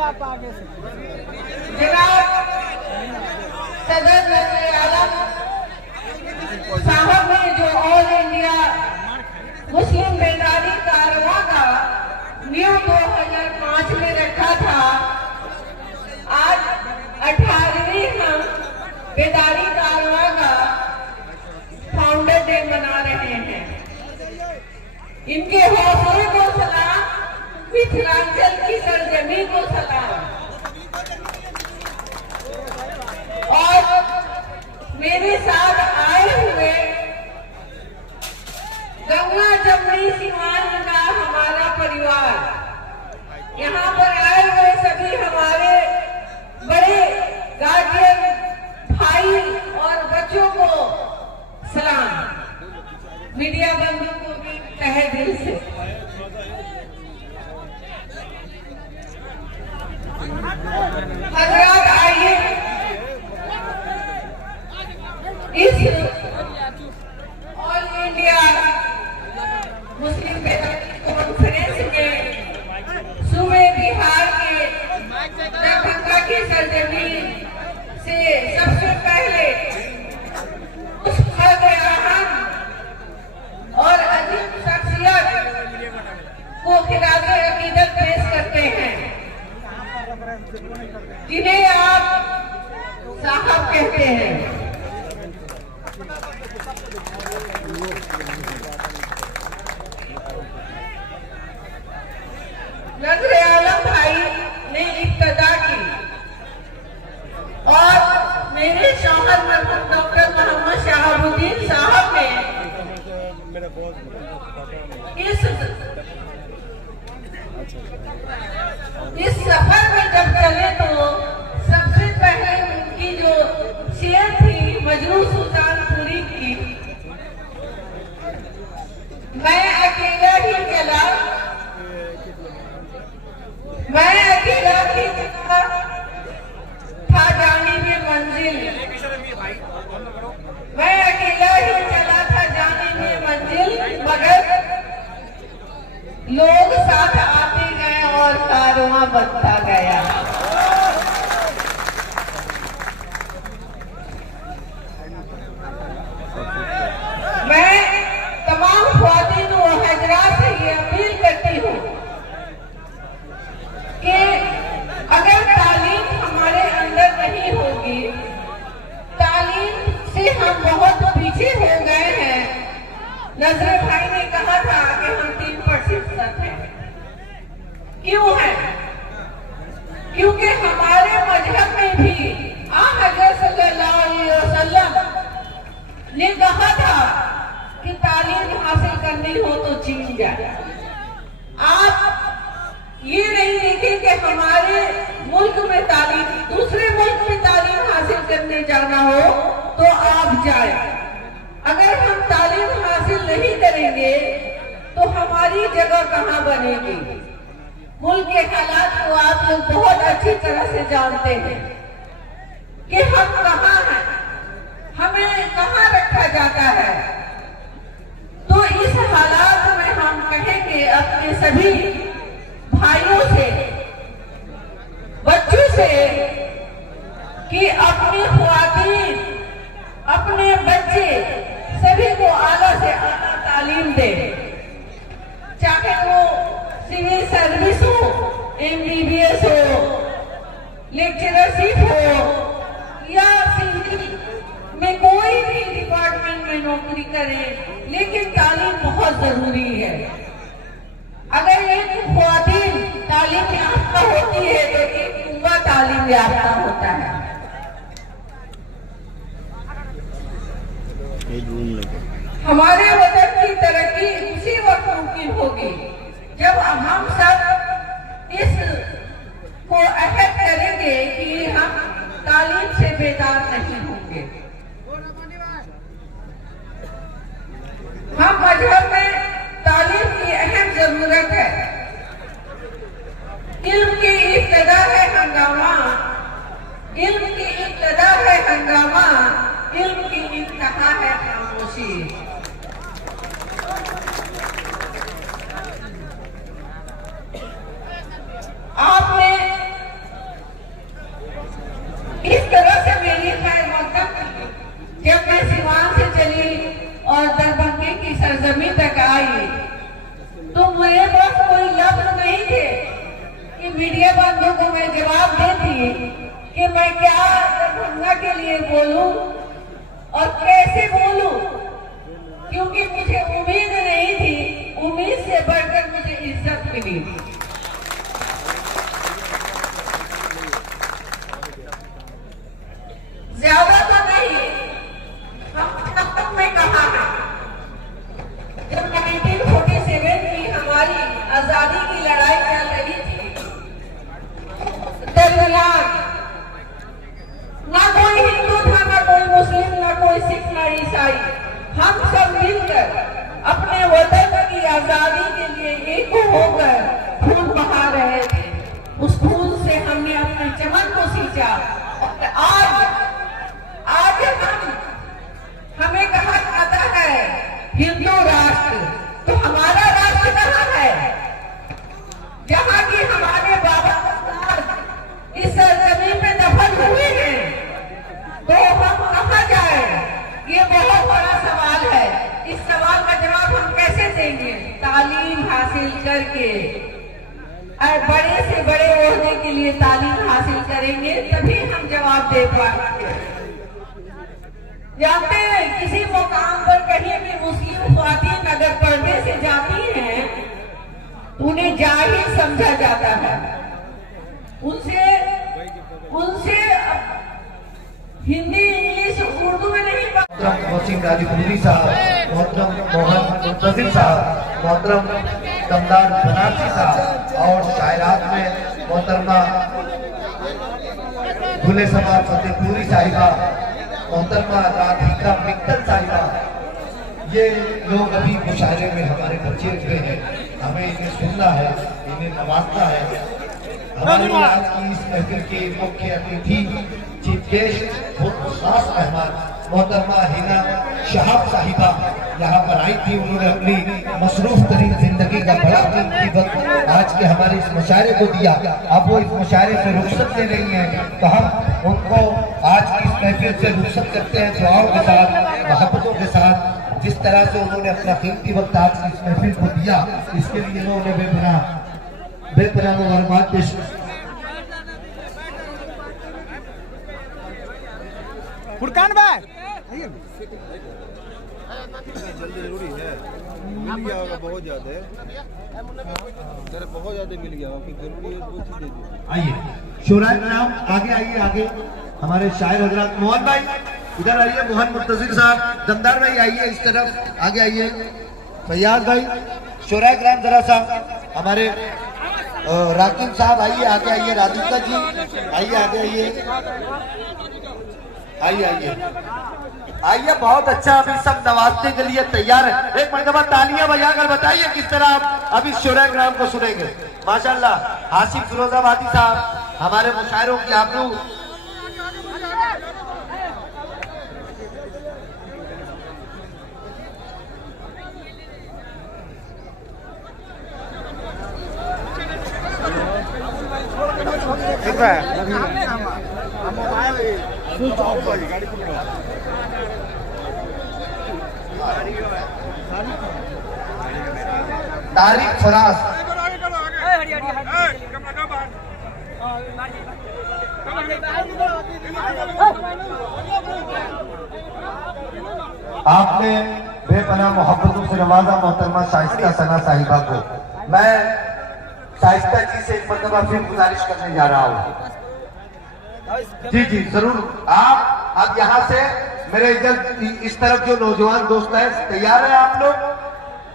जनाब सदर नजर आलम साहब ने जो ऑल इंडिया मुस्लिम बेदारी कारवां का न्यू 2005 में रखा था, आज 18वीं हम बेदारी कारवां का फाउंडर डे मना रहे हैं। इनके हौसले को सलाम, मिथिलांचल की सरजमी को सलाम। और मेरे साथ आए हुए गंगा जमुनी सीमांत का हमारा परिवार, यहाँ पर आए हुए सभी हमारे बड़े गार्जियन भाई और बच्चों को सलाम। मीडिया बंधु को भी तहे दिल से हजरात, आइए इस ऑल इंडिया मुस्लिम बेदारी कॉन्फ्रेंस में सूबे बिहार के दरभंगा की सरजमी से सबसे पहले उस और अजीब शख्सियत को खिलाफे अकीदत पेश करते हैं, जिन्हें आप साहब कहते हैं। नजर आलम भाई ने इब्तिदा की और मेरे शौहर मरहूम डॉक्टर मोहम्मद शहाबुद्दीन साहब ने इस सफर में जब चले तो सबसे पहले उनकी जो शेर थी मजनू सुल्तानपुरी की, मैं अकेला ही चला, मैं अकेला ही चला था जाने में मंजिल, मैं अकेला ही चला था जाने में मंजिल, मगर लोग साथ आते गए और कारवां बढ़ता गया। मैं तमाम ख्वातीन और हजरात से ये अपील करती हूँ कि अगर तालीम हमारे अंदर नहीं होगी, तालीम से हम बहुत पीछे हो गए हैं। नजर भाई ने कहा था कि हम 3% हैं। क्यों है? क्योंकि हमारे मजहब में भी हज़रत सल्लल्लाहु अलैहि वसल्लम ने कहा था कि तालीम हासिल करनी हो तो चीन जाए। आप ये नहीं देखें कि हमारे मुल्क में तालीम, दूसरे मुल्क में तालीम हासिल करने जाना हो तो आप जाए। अगर हम तालीम हासिल नहीं करेंगे तो हमारी जगह कहाँ बनेगी? मुल्क के हालात को आप लोग बहुत अच्छी तरह से जानते हैं कि हम कहाँ हैं, हमें कहाँ रखा जाता है। तो इस हालात में हम कहेंगे अपने सभी भाइयों से, बच्चों से कि अपनी ख्वातीन, अपने बच्चे सभी को आला से आला तालीम दे, चाहे वो सिविल सर्विस हो, MBBS हो, लेक्चरशिप हो या सिविल में कोई भी डिपार्टमेंट में नौकरी करे, लेकिन तालीम बहुत जरूरी है। अगर एक ख्वातीन तालीम याफ्ता होती है तो एक उम्मा तालीम याफ्ता होता है। हमारे वतन की तरक्की उसी वक्त मुमकिन होगी जब हम सब इस को अहद करेंगे कि हम तालीम से बेदार नहीं होंगे। हम मजहब में तालीम की अहम जरूरत है। इल्म की इब्तिदा है हंगामा, इल्म की इब्तिदा है हंगामा, इल्म की इंतहा है खामोशी। आपने प्रिय बंधु को मैं जवाब देती कि मैं क्या दरभंगा के लिए बोलूं और कैसे बोलूं, क्योंकि मुझे उम्मीद नहीं थी, उम्मीद से बढ़कर मुझे इज्जत मिली। ज्यादा तो नहीं, हम में कहा है जब 1947 की हमारी आजादी की लड़ाई चल रही थी, दरमियान ना कोई हिंदू था, ना कोई मुस्लिम, ना कोई सिख, ना ईसाई, हम सब मिलकर अपने वतन की आजादी के लिए एक होकर खून बहा रहे थे। उस खून से हमने अपने चमन को सींचा और आज हमें कहा जाता है हिंदू राष्ट्र, तो हमारा राष्ट्र कहाँ है? जहाँ की हमारे बाबा इस जमीन पे दफन हुए हैं, तो हम कहाँ जाए? ये बहुत बड़ा सवाल है। इस सवाल का जवाब हम कैसे देंगे? तालीम हासिल करके, और बड़े से बड़े ओहदे के लिए तालीम हासिल करेंगे, तभी हम जवाब दे पाएंगे। जानते हैं, किसी मुकाम पर कहीं भी मुस्लिम ख्वातीन अगर पर्दे से जाती हैं, उन्हें जाहिल समझा जाता है। उनसे हिंदी, इंग्लिश, उर्दू में नहीं मोहसिन गाजीपुरी साहब, मोहतरम मोहन मुंतजिर साहब, मोहतरम दमदार बनारसी साहब और शायरात में मोहतरमा भूले समाज फतेहपुरी साहिबा, मोहतरमा राधिका मित्तल साहिबा, ये लोग अभी मुशायरे में हमारे बच्चे हुए हैं। हमें इन्हें सुनना है, इन्हें नवाजना है। हमारे आज की इस महफिल के मुख्य अतिथि, चीफ गेस्ट, बहुत खास मेहमान मोहतरमा हिना शहाब साहिबा यहाँ पर आई थी। उन्होंने अपनी मसरूफ तरीन जिंदगी का बड़ा कीमती वक्त आज के हमारे इस मुशायरे को दिया। अब वो इस मुशायरे से रुखसत ले रही हैं, तो हम उनको आज की इस महफिल से रुखसत करते हैं दुआओं के साथ, मोहब्बतों के साथ। जिस तरह से उन्होंने अपना कीमती वक्त आज की इस महफिल को दिया, इसके लिए उन्होंने बेपनाह मुबारकबाद पेश। फुरकान भाई जल्दी जरूरी है, मिल गया होगा बहुत ज्यादा, बहुत ज्यादा मिल गया होगा, जरूरी है वो चीज दे दीजिए। आइए शुराय नाम आगे आइए, आगे हमारे शायर हजरात, मोहन भाई इधर आइए, मोहन मुंतजिर साहब, दमदार भाई आइए इस तरफ, आगे आइए, फैयाज भाई, शुराय ग्राम जरा सा, हमारे राकिब साहब आइए, आगे आइए, राधिका जी आइए, आगे आइए, आइए आइए आइए। बहुत अच्छा, अभी सब नवाजने के लिए तैयार है। एक मरतबा तालियां बजाकर बताइए किस तरह आप अभी शुरा ग्राम को सुनेंगे। माशाल्लाह आसिफ फिरोजाबादी साहब हमारे मुशायरों की आबरू। तारिक फराज, आपने बेपनाह मोहब्बतों से नवाजा मोहतरमा शाइस्ता सना साहिबा को। मैं शाइस्ता जी से एक मरतबा फिर गुजारिश करने जा रहा हूँ। जी जी जरूर, आप अब यहाँ से मेरे इस तरफ जो नौजवान दोस्त है, तैयार है आप लोग?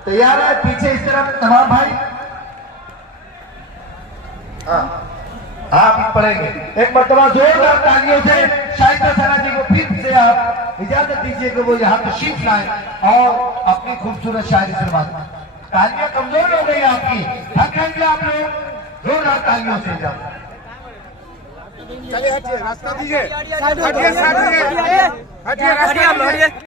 तैयार है? पीछे इस तरफ तमाम भाई, हाँ आप पढ़ेंगे। एक मरतबा जोरदार तालियों से शाइस्ता सना जी को फिर से आप इजाजत दीजिए कि वो यहाँ तशरीफ लाए और अपनी खूबसूरत शायरी सुनवाएं। तालियां कमजोर हो गई आपकी, थक गए आप लोग, जोरदार तालियों से इजाजत। चलिए हटिए, रास्ता दीजिए, हटिए, हटिए, हटिए, हटिए।